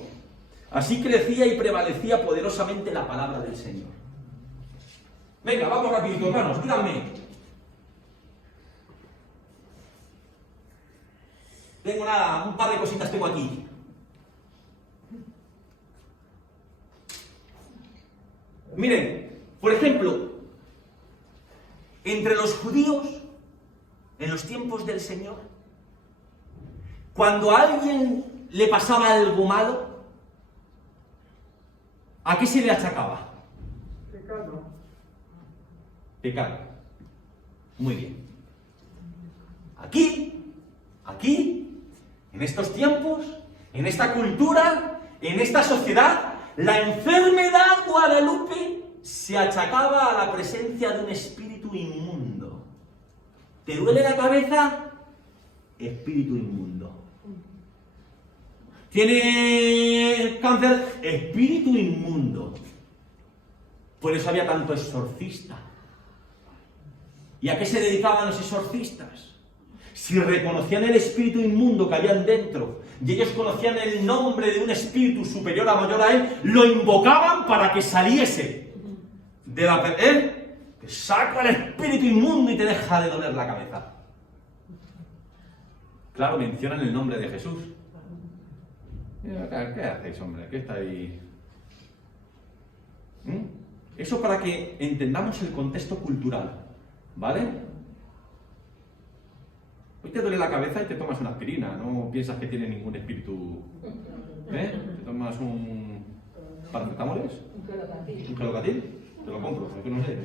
Así crecía y prevalecía poderosamente la palabra del Señor. Venga, vamos rapidito, hermanos, díganme. Tengo un par de cositas tengo aquí. Miren, por ejemplo, entre los judíos, en los tiempos del Señor, cuando a alguien le pasaba algo malo, ¿a qué se le achacaba? Pecado. Pecado. Muy bien. Aquí, en estos tiempos, en esta cultura, en esta sociedad, la enfermedad Guadalupe se achacaba a la presencia de un espíritu inmundo. ¿Te duele la cabeza? Espíritu inmundo. ¿Tiene cáncer? Espíritu inmundo. Por eso había tanto exorcista. ¿Y a qué se dedicaban los exorcistas? Si reconocían el espíritu inmundo que habían dentro y ellos conocían el nombre de un espíritu superior a mayor a él, lo invocaban para que saliese de la... Te saca el espíritu inmundo y te deja de doler la cabeza. Claro, mencionan el nombre de Jesús. ¿Qué hacéis, hombre? ¿Qué estáis...? Eso para que entendamos el contexto cultural, ¿vale? Hoy te duele la cabeza y te tomas una aspirina, no piensas que tiene ningún espíritu. Te tomas un paracetamol, un gelocatil, te lo compro, porque no sé.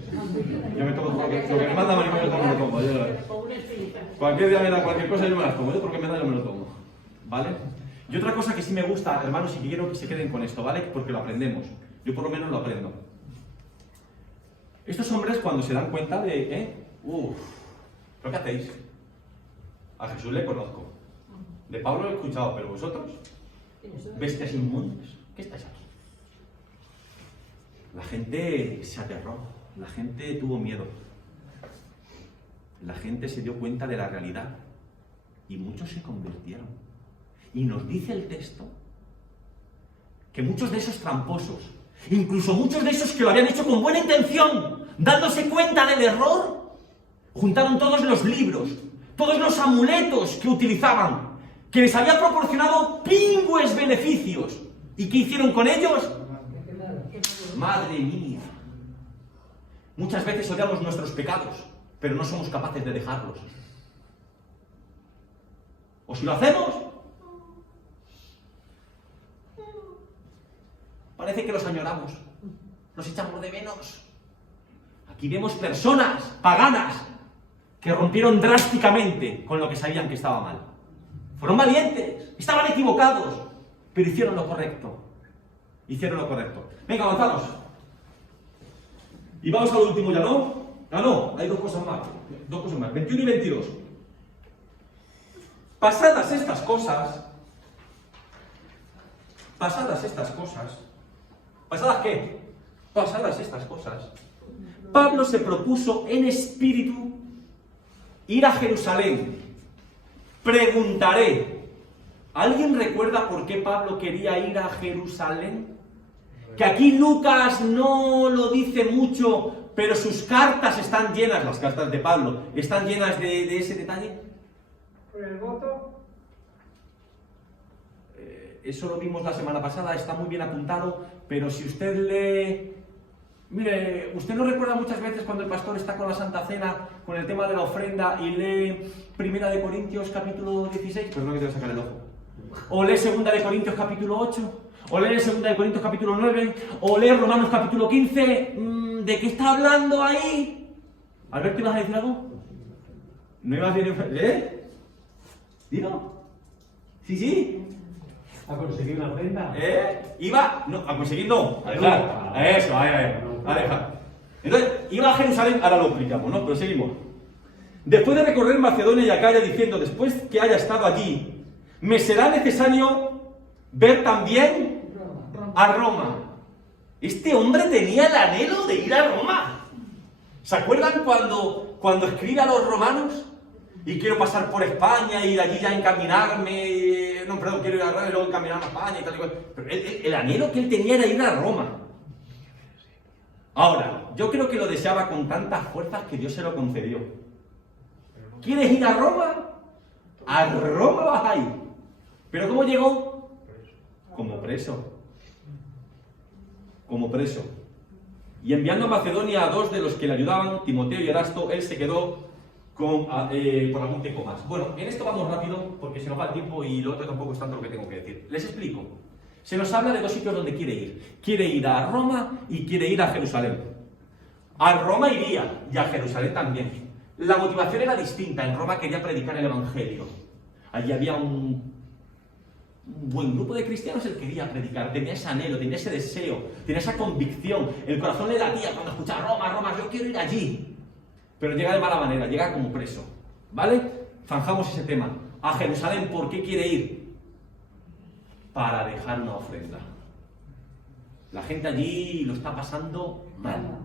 Yo me tomo lo que me manda María, yo me lo tomo. O una espinita. Cualquier día me da cualquier cosa, yo me las tomo. Yo porque me da, yo me lo tomo. ¿Vale? Y otra cosa que sí me gusta, hermanos, y que quiero que se queden con esto, ¿vale? Porque lo aprendemos. Yo por lo menos lo aprendo. Estos hombres cuando se dan cuenta de, ¿pero qué hacéis? A Jesús le conozco. De Pablo lo he escuchado, pero vosotros, bestias inmundas, ¿qué estáis aquí? La gente se aterró, la gente tuvo miedo. La gente se dio cuenta de la realidad y muchos se convirtieron. Y nos dice el texto que muchos de esos tramposos, incluso muchos de esos que lo habían hecho con buena intención, dándose cuenta del error, juntaron todos los libros, todos los amuletos que utilizaban, que les había proporcionado pingües beneficios. ¿Y qué hicieron con ellos? Madre mía. Muchas veces odiamos nuestros pecados, pero no somos capaces de dejarlos. ¿O si lo hacemos? Parece que los añoramos, los echamos de menos. Aquí vemos personas paganas que rompieron drásticamente con lo que sabían que estaba mal. Fueron valientes, estaban equivocados, pero hicieron lo correcto. Hicieron lo correcto. Venga, avanzamos. Y vamos a lo último ya, ¿no? Ah, no, hay dos cosas más. 21 y 22. Pasadas estas cosas, ¿pasadas qué? Pasadas estas cosas, Pablo se propuso en espíritu ir a Jerusalén. Preguntaré, ¿alguien recuerda por qué Pablo quería ir a Jerusalén? Que aquí Lucas no lo dice mucho, pero sus cartas están llenas, las cartas de Pablo, están llenas de ese detalle. ¿Por el voto? eso lo vimos la semana pasada, está muy bien apuntado, pero si usted lee... Mire, ¿usted no recuerda muchas veces cuando el pastor está con la Santa Cena, con el tema de la ofrenda, y lee 1 Corintios capítulo 16? Pues no, que te voy a sacar el ojo. O lee 2 Corintios capítulo 8, o lee 2 Corintios capítulo 9, o lee Romanos capítulo 15. ¿De qué está hablando ahí? Alberto, ¿ibas a decir algo? ¿No ibas a decir? ¿Dilo? Sí. ¿A conseguir una ofrenda? Iba... No, a conseguir no. A dejar. Eso, ahí. A dejar. Entonces, iba a Jerusalén, ahora lo explicamos, ¿no? Pero seguimos. Después de recorrer Macedonia y Acaya, diciendo, después que haya estado allí, me será necesario ver también a Roma. Este hombre tenía el anhelo de ir a Roma. ¿Se acuerdan cuando escribe a los romanos? Y quiero pasar por España, ir allí ya encaminarme... No, perdón, quiero ir a Roma y luego encaminarme a España y tal y cual. Pero el anhelo que él tenía era ir a Roma. Ahora, yo creo que lo deseaba con tantas fuerzas que Dios se lo concedió. ¿Quieres ir a Roma? A Roma vas a ir. ¿Pero cómo llegó? Como preso. Como preso. Y enviando a Macedonia a 2 de los que le ayudaban, Timoteo y Erasto, él se quedó por algún tiempo más. Bueno, en esto vamos rápido porque se nos va el tiempo y lo otro tampoco es tanto lo que tengo que decir. Les explico. Se nos habla de 2 sitios donde quiere ir. Quiere ir a Roma y quiere ir a Jerusalén. A Roma iría y a Jerusalén también. La motivación era distinta. En Roma quería predicar el Evangelio. Allí había un buen grupo de cristianos, él quería predicar, tenía ese anhelo, tenía ese deseo, tenía esa convicción. El corazón le latía cuando escuchaba Roma, yo quiero ir allí. Pero llega de mala manera, llega como preso. ¿Vale? Zanjamos ese tema. A Jerusalén, ¿por qué quiere ir? Para dejar una ofrenda. La gente allí lo está pasando mal.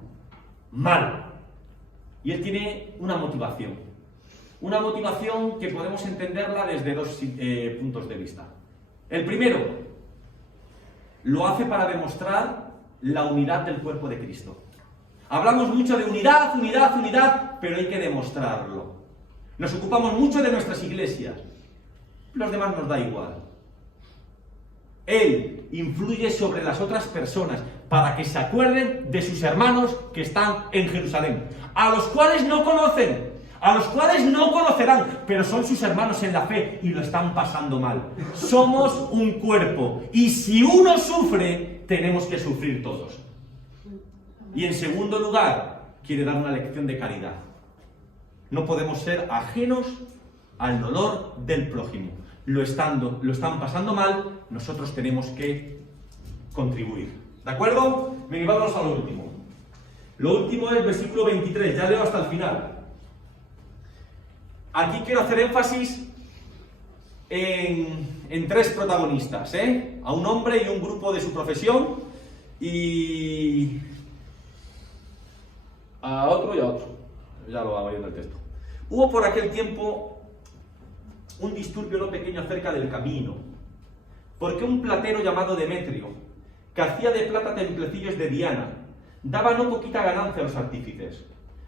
Mal. Y él tiene una motivación. Una motivación que podemos entenderla desde 2 puntos de vista. El primero, lo hace para demostrar la unidad del cuerpo de Cristo. Hablamos mucho de unidad, pero hay que demostrarlo. Nos ocupamos mucho de nuestras iglesias. Los demás nos da igual. Él influye sobre las otras personas para que se acuerden de sus hermanos que están en Jerusalén, a los cuales no conocen, a los cuales no conocerán, pero son sus hermanos en la fe y lo están pasando mal. Somos un cuerpo y si uno sufre, tenemos que sufrir todos. Y en segundo lugar, quiere dar una lección de caridad. No podemos ser ajenos al dolor del prójimo. Lo están pasando mal, nosotros tenemos que contribuir. ¿De acuerdo? Bien, vamos a lo último. Lo último es el versículo 23, ya leo hasta el final. Aquí quiero hacer énfasis en 3 protagonistas, a un hombre y un grupo de su profesión, y a otro y a otro. Ya lo va viendo el texto. Hubo por aquel tiempo un disturbio no pequeño acerca del camino, porque un platero llamado Demetrio, que hacía de plata templecillos de Diana, daba no poquita ganancia a los artífices,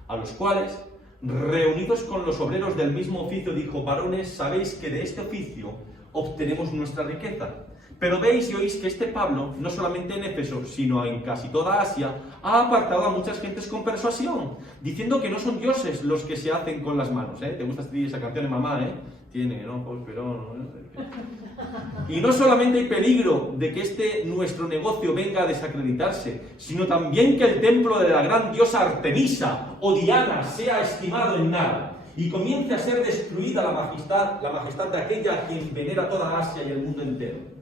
a los cuales, reunidos con los obreros del mismo oficio, dijo: varones, sabéis que de este oficio obtenemos nuestra riqueza. Pero veis y oís que este Pablo, no solamente en Éfeso, sino en casi toda Asia, ha apartado a muchas gentes con persuasión, diciendo que no son dioses los que se hacen con las manos. ¿Te gusta esa canción de mamá, Tiene ojos, pero no. Y no solamente hay peligro de que nuestro negocio venga a desacreditarse, sino también que el templo de la gran diosa Artemisa o Diana sea estimado en nada y comience a ser destruida la majestad de aquella a quien venera toda Asia y el mundo entero.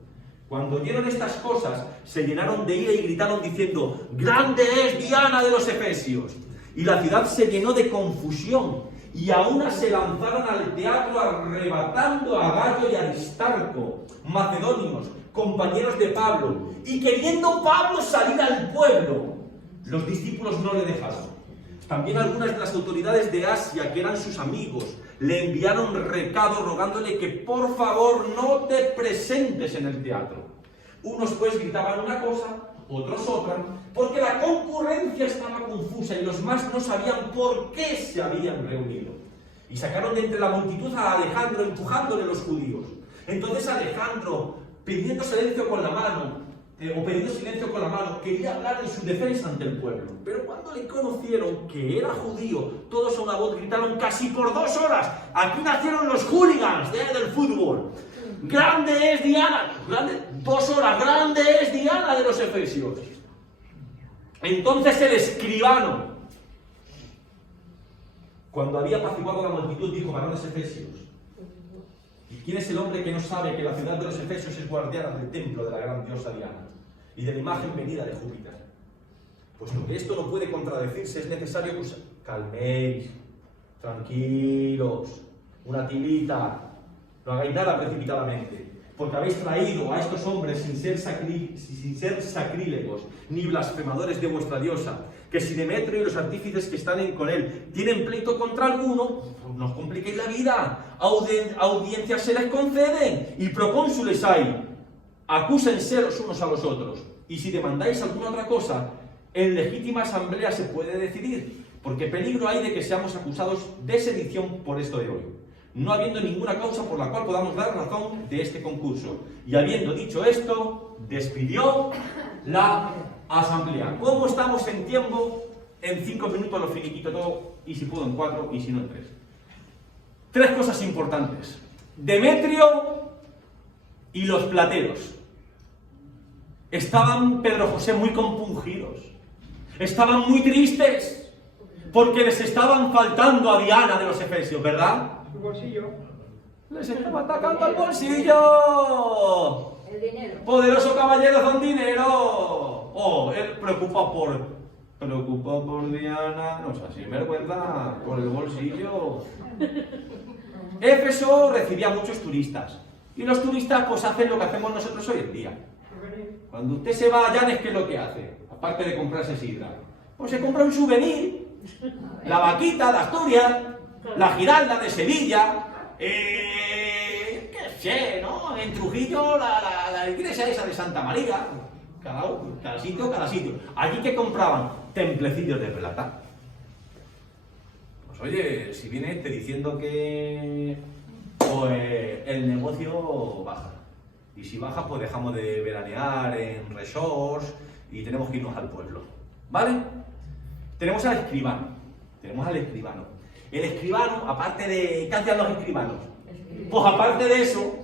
Cuando oyeron estas cosas, se llenaron de ira y gritaron diciendo: ¡grande es Diana de los Efesios! Y la ciudad se llenó de confusión, y a una se lanzaron al teatro arrebatando a Gayo y Aristarco, macedonios, compañeros de Pablo, y queriendo Pablo salir al pueblo, los discípulos no le dejaron. También algunas de las autoridades de Asia, que eran sus amigos, le enviaron recado rogándole que por favor no te presentes en el teatro. Unos pues gritaban una cosa, otros otra, porque la concurrencia estaba confusa y los más no sabían por qué se habían reunido. Y sacaron de entre la multitud a Alejandro, empujándole los judíos. Entonces Alejandro, pidiendo silencio con la mano, quería hablar en su defensa ante el pueblo. Pero cuando le conocieron que era judío, todos a una voz gritaron casi por 2 horas: aquí nacieron los hooligans del fútbol. Grande es Diana, 2 horas, grande es Diana de los efesios. Entonces el escribano, cuando había apaciguado la multitud, dijo: varones efesios, ¿y quién es el hombre que no sabe que la ciudad de los efesios es guardiana del templo de la gran diosa Diana y de la imagen venida de Júpiter? Puesto que esto no puede contradecirse, es necesario que os calméis, tranquilos, una tilita, no hagáis nada precipitadamente, porque habéis traído a estos hombres sin ser sacrílegos ni blasfemadores de vuestra diosa, que si Demetrio y los artífices que están con él tienen pleito contra alguno, pues no os compliquéis la vida, audiencias se les conceden y procónsules hay, acúsense los unos a los otros, y si demandáis alguna otra cosa, en legítima asamblea se puede decidir, porque peligro hay de que seamos acusados de sedición por esto de hoy, no habiendo ninguna causa por la cual podamos dar razón de este concurso. Y habiendo dicho esto, despidió la asamblea. ¿Cómo estamos en tiempo? En 5 minutos lo finiquito todo, y si puedo en 4, y si no en 3. 3 cosas importantes: Demetrio y los plateros. Estaban, Pedro José, muy compungidos, estaban muy tristes, porque les estaban faltando a Diana de los efesios, ¿verdad? Su bolsillo. Les estaba atacando al bolsillo. El dinero. Poderoso caballero don dinero. Oh, él preocupa por Diana, no sé, sin vergüenza, por el bolsillo. Éfeso recibía muchos turistas. Y los turistas pues hacen lo que hacemos nosotros hoy en día. Cuando usted se va a Llanes, ¿qué es lo que hace? Aparte de comprarse sidra, pues se compra un souvenir. La vaquita de Asturias, la giralda de Sevilla, qué sé, ¿no? En Trujillo, la iglesia esa de Santa María. Cada sitio, cada sitio. Allí que compraban templecillos de plata. Pues oye, si viene este diciendo que pues el negocio baja. Y si baja, pues dejamos de veranear en resorts y tenemos que irnos al pueblo. ¿Vale? Tenemos al escribano. El escribano, aparte de... ¿Qué hacían los escribanos? Pues aparte de eso,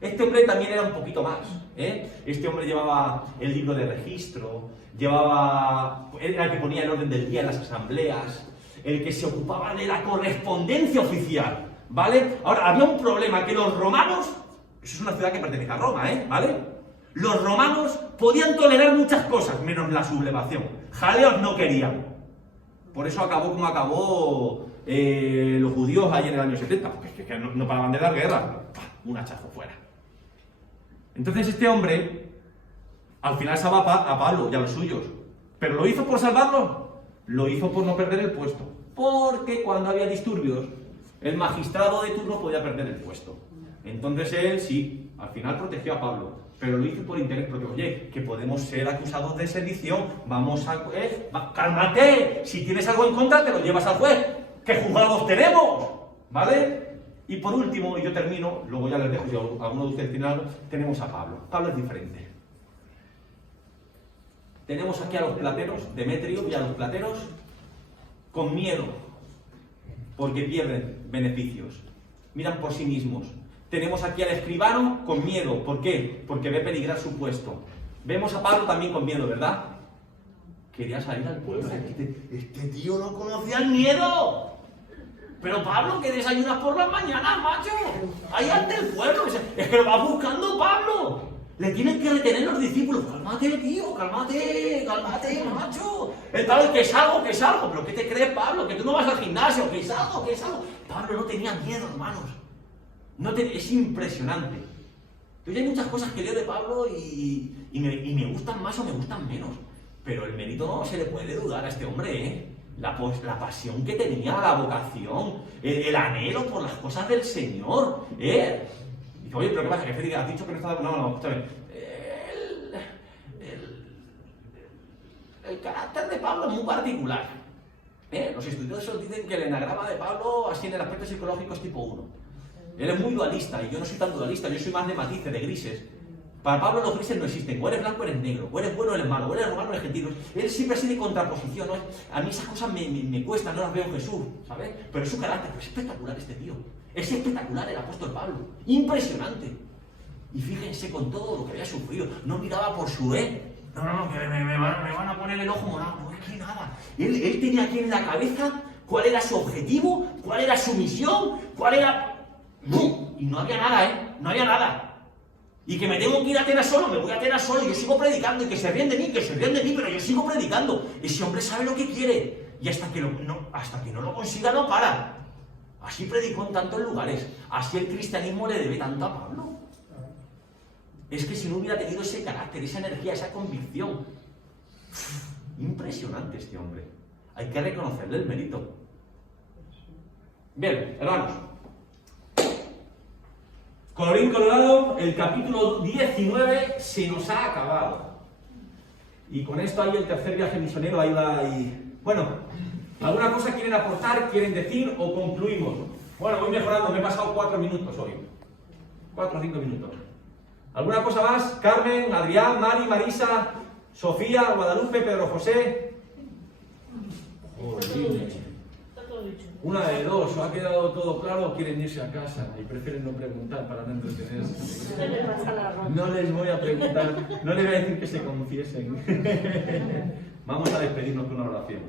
este hombre también era un poquito más. Este hombre llevaba el libro de registro, era el que ponía el orden del día en las asambleas, el que se ocupaba de la correspondencia oficial, ¿vale? Ahora, había un problema, que los romanos, eso es una ciudad que pertenece a Roma, ¿vale? Los romanos podían tolerar muchas cosas, menos la sublevación. Jaleos no querían. Por eso acabó como acabó los judíos ayer en el año 70, porque es que no paraban de dar guerra. Un hachazo fuera. Entonces este hombre, al final salva a Pablo y a los suyos. ¿Pero lo hizo por salvarlos? Lo hizo por no perder el puesto. Porque cuando había disturbios, el magistrado de turno podía perder el puesto. Entonces él sí, al final protegió a Pablo. Pero lo hizo por interés, porque oye, que podemos ser acusados de sedición, vamos a... ¡Cálmate! Si tienes algo en contra, te lo llevas al juez. ¡Qué juzgados tenemos! ¿Vale? Y por último, y yo termino, luego ya les dejo, si alguno de ustedes tiene algo, tenemos a Pablo. Pablo es diferente. Tenemos aquí a los plateros, Demetrio y a los plateros, con miedo, porque pierden beneficios. Miran por sí mismos. Tenemos aquí al escribano con miedo. ¿Por qué? Porque ve peligrar su puesto. Vemos a Pablo también con miedo, ¿verdad? Quería salir al pueblo. Este tío no conocía el miedo. Pero Pablo, que desayunas por las mañanas, macho. Ahí ante el pueblo. Es que lo va buscando Pablo. Le tienen que retener los discípulos. Cálmate, tío, cálmate, macho. El Pablo, que salgo. ¿Pero qué te crees, Pablo? Que tú no vas al gimnasio. Que salgo. Pablo no tenía miedo, hermanos. Es impresionante. Entonces hay muchas cosas que leo de Pablo y me gustan más o me gustan menos. Pero el mérito no se le puede dudar a este hombre, La pasión que tenía, la vocación, el anhelo por las cosas del Señor, Dice, oye, pero ¿qué pasa? Que Félix has dicho que no está... No, escúchame. El carácter de Pablo es muy particular. Los estudiosos dicen que el enagrama de Pablo, así en el aspecto psicológico, es tipo 1. Él es muy dualista y yo no soy tan dualista, yo soy más de matices, de grises. Para Pablo los grises no existen, o eres blanco o eres negro, o eres bueno o eres malo, o eres romano o eres gentil. Él siempre así de contraposición, ¿no? A mí esas cosas me cuestan, no las veo en Jesús, ¿sabes? Pero es su carácter, pero es espectacular este tío. Es espectacular el apóstol Pablo, impresionante. Y fíjense con todo lo que había sufrido, no miraba por su no, que me van a poner el ojo morado, no es que nada. Él tenía aquí en la cabeza cuál era su objetivo, cuál era su misión, cuál era... Y no había nada, no había nada. Y que me tengo que ir a Atenas solo, me voy a Atenas solo, y yo sigo predicando, y que se ríen de mí, pero yo sigo predicando. Ese hombre sabe lo que quiere, y hasta que no lo consiga no para. Así predicó en tantos lugares, así el cristianismo le debe tanto a Pablo. Es que si no hubiera tenido ese carácter, esa energía, esa convicción. Impresionante este hombre. Hay que reconocerle el mérito. Bien, hermanos. Colorín colorado, el capítulo 19 se nos ha acabado. Y con esto hay el tercer viaje misionero, ahí va y... Bueno, ¿alguna cosa quieren aportar, quieren decir o concluimos? Bueno, voy mejorando, me he pasado 4 minutos hoy. 4 o 5 minutos. ¿Alguna cosa más? Carmen, Adrián, Mari, Marisa, Sofía, Guadalupe, Pedro José. Está todo dicho. Una de dos, ¿os ha quedado todo claro o quieren irse a casa y prefieren no preguntar para no entretenerse? Se le pasa la ronda. No les voy a preguntar, no les voy a decir que se confiesen. Vamos a despedirnos con una oración.